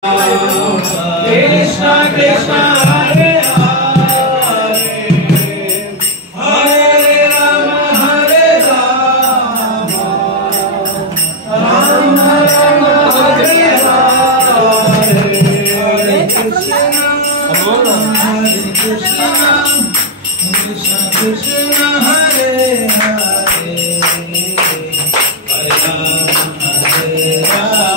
Krishna Krishna Hare Hare Hare Rama Hare Rama Rama Rama Hare Hare Hare Krishna Hare Krishna Krishna Krishna Hare Hare Hare Rama Hare Rama